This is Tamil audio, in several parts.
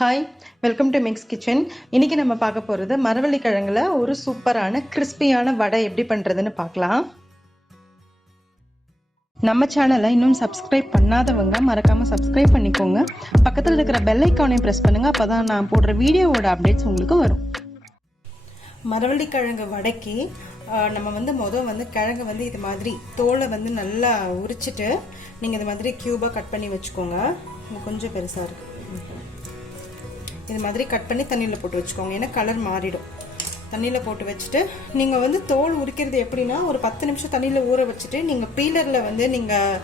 Hi, welcome to மெக்ஸ் kitchen. இன்றைக்கி நம்ம பார்க்க போகிறது மரவள்ளி கிழங்குல ஒரு சூப்பரான கிறிஸ்பியான வடை எப்படி பண்ணுறதுன்னு பார்க்கலாம். நம்ம சேனலை இன்னும் சப்ஸ்கிரைப் பண்ணாதவங்க மறக்காமல் சப்ஸ்கிரைப் பண்ணிக்கோங்க. பக்கத்தில் இருக்கிற பெல் ஐக்கானையும் ப்ரெஸ் பண்ணுங்கள். அப்போ தான் நான் போடுற வீடியோவோட அப்டேட்ஸ் உங்களுக்கு வரும். மரவள்ளி கிழங்கு வடைக்கு நம்ம மொதல் கிழங்கு இது மாதிரி தோலை நல்லா உரிச்சிட்டு நீங்கள் இது மாதிரி க்யூபாக கட் பண்ணி வச்சுக்கோங்க. கொஞ்சம் பெருசாக இருக்குது. இது மாதிரி கட் பண்ணி தண்ணியில் போட்டு வச்சுக்கோங்க, ஏன்னா கலர் மாறிடும். தண்ணியில் போட்டு வச்சுட்டு நீங்கள் தோல் உரிக்கிறது எப்படின்னா, ஒரு 10 நிமிஷம் தண்ணியில் ஊற வச்சுட்டு நீங்கள் பீலரில் நீங்கள்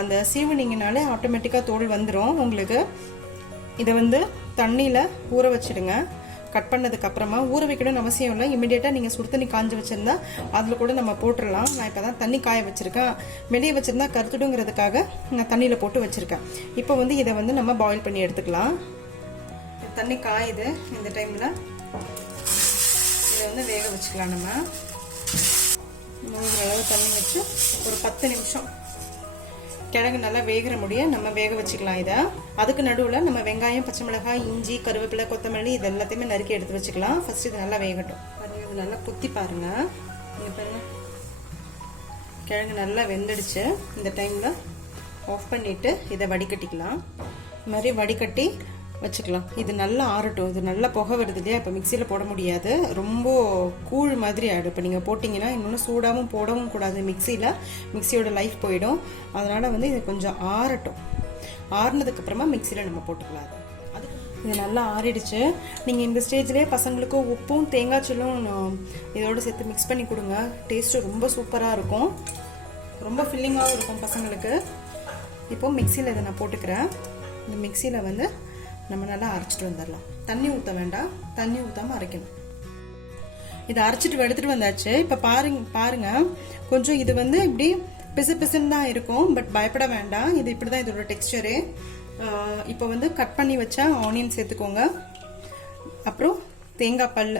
அந்த சீவுனீங்கனாலே ஆட்டோமேட்டிக்காக தோல் வந்துடும் உங்களுக்கு. இதை தண்ணியில் ஊற வச்சுடுங்க. கட் பண்ணதுக்கப்புறமா ஊற வைக்கணும்னு அவசியம் இல்லை, இமீடியட்டாக நீங்கள் சுடு தண்ணி காஞ்சி வச்சுருந்தா அதில் கூட நம்ம போட்டுடலாம். நான் இப்போ தான் தண்ணி காய வச்சுருக்கேன். வெளியே வச்சுருந்தா கருத்துடுங்கிறதுக்காக நான் தண்ணியில் போட்டு வச்சுருக்கேன். இப்போ இதை நம்ம பாயில் பண்ணி எடுத்துக்கலாம். தண்ணி காயுது. இந்த டைமில் இதை வேக வச்சுக்கலாம். நம்ம மூழ்கிற அளவு தண்ணி வச்சு ஒரு 10 நிமிஷம் கிழங்கு நல்லா வேகிற முடிய நம்ம வேக வச்சுக்கலாம். இதை அதுக்கு நடுவில் நம்ம வெங்காயம், பச்சை மிளகாய், இஞ்சி, கருவேப்பிலை, கொத்தமல்லி இது எல்லாத்தையுமே நறுக்கி எடுத்து வச்சுக்கலாம். ஃபர்ஸ்ட் இது நல்லா வேகட்டும். பாருங்கள், இது நல்லா குத்தி பாருங்க. நீங்கள் பாருங்க, கிழங்கு நல்லா வெந்துடுச்சு. இந்த டைமில் ஆஃப் பண்ணிவிட்டு இதை வடிகட்டிக்கலாம். இது மாதிரி வடிகட்டி வச்சுக்கலாம். இது நல்லா ஆறட்டும். இது நல்லா புகை வருது இல்லையா, இப்போ மிக்சியில் போட முடியாது, ரொம்ப கூழ் மாதிரி ஆகிடும். இப்போ நீங்கள் போட்டிங்கன்னா இன்னொன்று சூடாகவும் போடவும் கூடாது. மிக்சியோட லைஃப் போயிடும். அதனால் இது கொஞ்சம் ஆறட்டும். ஆறுனதுக்கப்புறமா மிக்சியில் நம்ம போட்டுக்கலாம். அது இது நல்லா ஆறிடுச்சு. நீங்கள் இந்த ஸ்டேஜ்லேயே பசங்களுக்கு உப்பும் தேங்காய் சில்லும் இதோடு சேர்த்து மிக்ஸ் பண்ணி கொடுங்க. டேஸ்ட்டு ரொம்ப சூப்பராக இருக்கும், ரொம்ப ஃபில்லிங்காகவும் இருக்கும் பசங்களுக்கு. இப்போது மிக்சியில் இதை நான் போட்டுக்கிறேன். இந்த மிக்சியில் நம்ம நல்லா அரைச்சிட்டு வந்துடலாம். தண்ணி ஊற்ற வேண்டாம், தண்ணி ஊற்றாமல் அரைக்கணும். இதை அரைச்சிட்டு எடுத்துகிட்டு வந்தாச்சு. இப்போ பாருங்க கொஞ்சம் இது இப்படி பிசு பிசுன்னு தான் இருக்கும், பட் பயப்பட வேண்டாம். இது இப்படி தான் இதோட டெக்ஸ்டரு. இப்போ கட் பண்ணி வச்சா ஆனியன் சேர்த்துக்கோங்க. அப்புறம் தேங்காய் பல்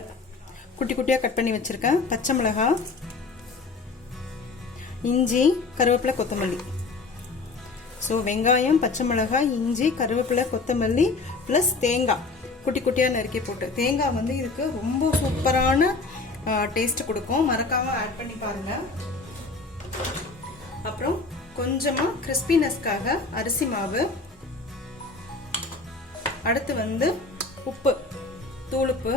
குட்டி குட்டியாக கட் பண்ணி வச்சுருக்கேன். பச்சை மிளகாய், இஞ்சி, கருவேப்பிலை, கொத்தமல்லி. ஸோ வெங்காயம், பச்சை மிளகாய், இஞ்சி, கருவேப்பிலை, கொத்தமல்லி ப்ளஸ் தேங்காய் குட்டி குட்டியாக நறுக்கி போட்டு. தேங்காய் இதுக்கு ரொம்ப சூப்பரான டேஸ்ட் கொடுக்கும். மறக்காமல் ஆட் பண்ணி பாருங்கள். அப்புறம் கொஞ்சமாக கிறிஸ்பினஸ்க்காக அரிசி மாவு. அடுத்து உப்பு, தூளுப்பு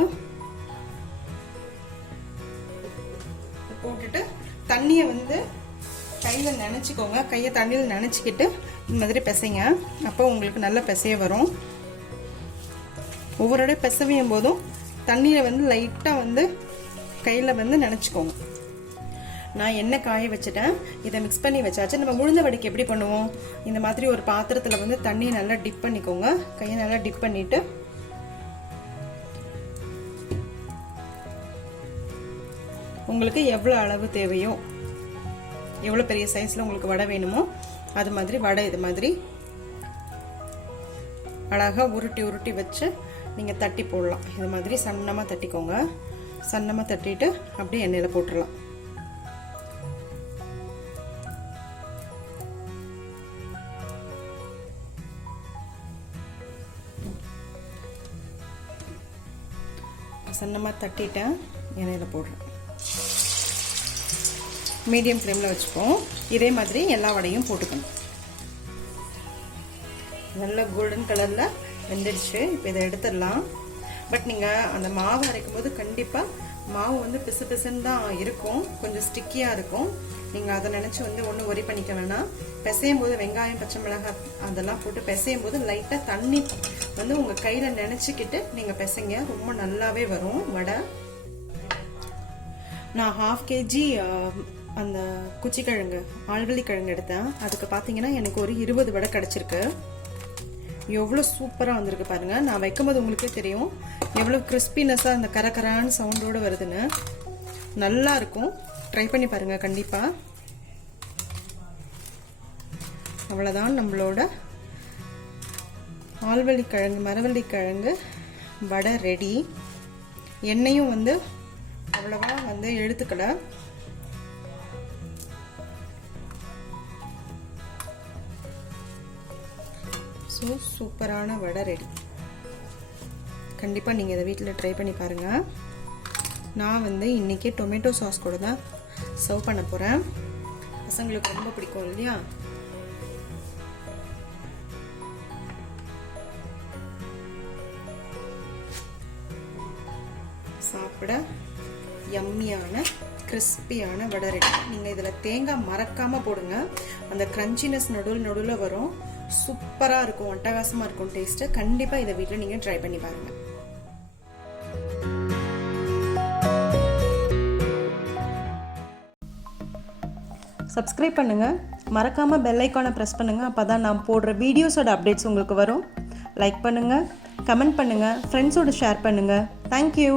போட்டுட்டு தண்ணியை கையில் நினச்சிக்கோங்க. கையை தண்ணியில் நினச்சிக்கிட்டு இந்த மாதிரி பிசைங்க. அப்போ உங்களுக்கு நல்ல பிசைய வரும். ஒவ்வொரு பிசையும் போதும் தண்ணியில் லைட்டாக கையில் நினச்சிக்கோங்க. நான் எண்ணெய் காய வச்சுட்டேன். இதை மிக்ஸ் பண்ணி வச்சாச்சு. நம்ம உளுந்த வடைக்கு எப்படி பண்ணுவோம், இந்த மாதிரி ஒரு பாத்திரத்தில் தண்ணியை நல்லா டிப் பண்ணிக்கோங்க. கையை நல்லா டிப் பண்ணிவிட்டு உங்களுக்கு எவ்வளோ அளவு தேவையோ, எவ்வளோ பெரிய சைஸில் உங்களுக்கு வடை வேணுமோ அது மாதிரி வடை இது மாதிரி அழகாக உருட்டி உருட்டி வச்சு நீங்கள் தட்டி போடலாம். இது மாதிரி சன்னமாக தட்டிக்கோங்க. சன்னமாக தட்டிட்டு அப்படியே எண்ணெயில் போட்டுடலாம். சன்னமாக தட்டிட்டேன், எண்ணெயில் போடுறேன். மீடியம் ஃப்ளேமில் வச்சுப்போம். இதே மாதிரி எல்லா வடையும் போட்டுக்கணும். நல்ல கோல்டன் கலரில் வெந்துடுச்சு. இப்போ இதை எடுத்துடலாம். பட் நீங்கள் அந்த மாவு அரைக்கும் போது கண்டிப்பாக மாவு பிசு பிசுன்னு தான் இருக்கும், கொஞ்சம் ஸ்டிக்கியாக இருக்கும். நீங்கள் அதை நினச்சி ஒன்றும் ஒரி பண்ணிக்க வேணாம். பிசையும் போது வெங்காயம், பச்சை மிளகாய் அதெல்லாம் போட்டு பிசையும் போது லைட்டாக தண்ணி உங்கள் கையில் நினச்சிக்கிட்டு நீங்கள் பிசைங்க. ரொம்ப நல்லாவே வரும் வடை. நான் 1/2 kg அந்த குச்சிக்கிழங்கு, ஆழ்வள்ளி கிழங்கு எடுத்தேன். அதுக்கு பார்த்தீங்கன்னா எனக்கு ஒரு 20 வடை கிடச்சிருக்கு. எவ்வளோ சூப்பராக வந்திருக்கு பாருங்கள். நான் வைக்கும்போது உங்களுக்கே தெரியும் எவ்வளோ கிறிஸ்பினஸாக அந்த கரகரான சவுண்டோடு வருதுன்னு. நல்லா இருக்கும். ட்ரை பண்ணி பாருங்கள் கண்டிப்பாக. அவ்வளோதான், நம்மளோட ஆழ்வள்ளி கிழங்கு, மரவள்ளி கிழங்கு வடை ரெடி. எண்ணெயும் அவ்வளவா எடுத்துக்கல. ஸோ சூப்பரான வடை ரெடி. கண்டிப்பாக நீங்கள் இதை வீட்டில் ட்ரை பண்ணி பாருங்கள். நான் வந்து இன்றைக்கி டொமேட்டோ சாஸ் கூட தான் சர்வ் பண்ண போகிறேன். பசங்களுக்கு ரொம்ப பிடிக்கும் இல்லையா? சாப்பிட யம்மியான கிறிஸ்பியான வடை ரெடி. நீங்கள் இதில் தேங்காய் மறக்காமல் போடுங்க. அந்த க்ரன்ச்சினஸ் நடுவில் வரும். சூப்பராக இருக்கும், அட்டகாசமாக இருக்கும் டேஸ்ட்டு. கண்டிப்பாக இதை வீட்டில் நீங்கள் ட்ரை பண்ணி பாருங்கள். சப்ஸ்கிரைப் பண்ணுங்கள், மறக்காமல் பெல் ஐக்கானை ப்ரெஸ் பண்ணுங்கள். அப்போ தான் நான் போடுற வீடியோஸோட அப்டேட்ஸ் உங்களுக்கு வரும். லைக் பண்ணுங்கள், கமெண்ட் பண்ணுங்கள், ஃப்ரெண்ட்ஸோடு ஷேர் பண்ணுங்கள். தேங்க்யூ.